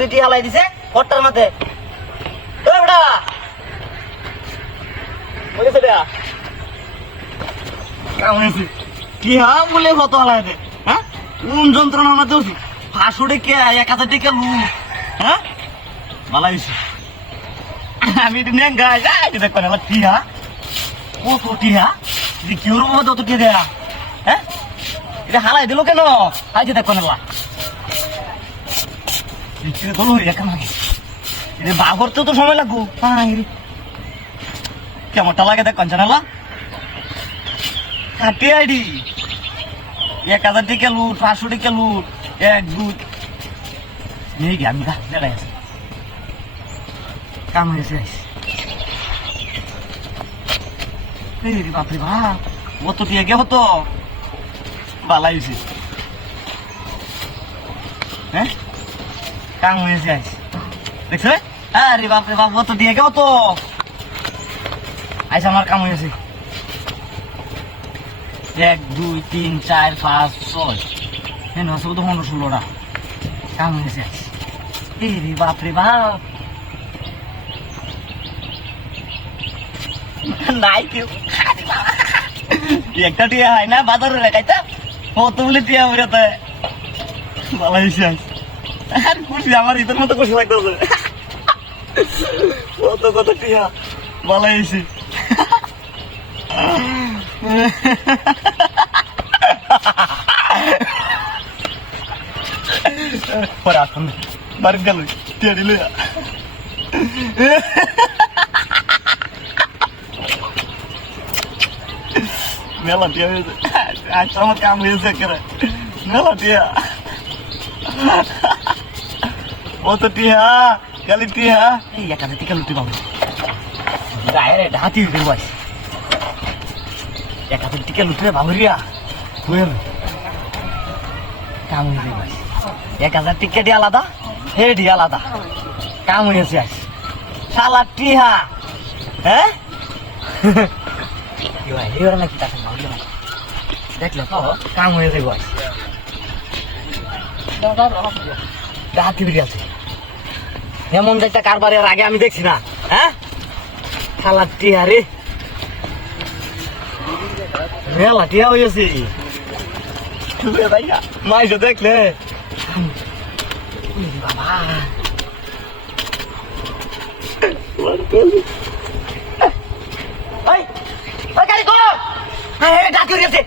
ready হালাই দিছে ফটটার মাঝে এ বেটা ওই তো দেয়া কেমন আছিস কি হ্যাঁ বলে কত হালাই দে হ্যাঁ কোন যন্ত্রণা না দেওছি 500 টাকা 1000 টাকা লু হ্যাঁ ভালো হয়েছে আমি তো নেন গাই যাই দেখো না কি হ্যাঁ কত টিহা কি ওর মধ্যে অত টিহা দেয়া হ্যাঁ এটা হালাই দিল কেন আজ দেখো না বাঘর তো সময় লাগবো কেমনটা লাগে দেখ কঞ্চানালা হাঁটি আইডি 1000 টাকা লুট 500 টাকা লুট 1 2 নেই গে আমি দাঁড়াই আছি কাম হয়েছে বাপরে বাপ অত টিয়া কে হতো ভালো হয়েছে হ্যাঁ কাম হয়েছে দেখছো আরে বাপরে বাপ অত দিয়ে কেউ তো আইসা আমার কাম হয়েছে 1 2 3 4 5 6 হ্যাঁ 15-16টা কাম হয়েছে রে বাপরে বাপ নাই কেউ একটা টিয়া হয় না বাজারে রেখাইতা কত বলে টিয়া বেরোতে ভালো হয়েছে আর খুশি আমার ইতর মতো খুশি লাগতেছে কত কত টিয়া ভালো হয়েছে পরে আসুন বাড়ি গেল টিয়া দিলে মেলা টিয়া হয়েছে আজ আমার কাম হয়েছে কেরে মেলা টিয়া অত টিয়া খালি টিয়া এই 1000 টাকা লুটি পাবো গায়ে ঢাতি উঠে বস 1000 টাকা লুটে বাবুরিয়া বুঝল কাম হয়ে বস 1000 টাকা দিয়ে আলাদা হেডি আলাদা কাম হয়েছে আজ শালা টিয়া হ্যাঁ কি ভাই এবার নাকি টাকা না দেখলে তো কাম হয়ে যাবে বস ডাকি বেরিয়ে আছে এমন একটা কারবারের আগে আমি দেখছি না হ্যাঁ খালার টিয়া রে মেলা টিয়া হয়েছে মাইসে দেখলে বাবা গাড়ি কর ডাকি বেরিয়েছে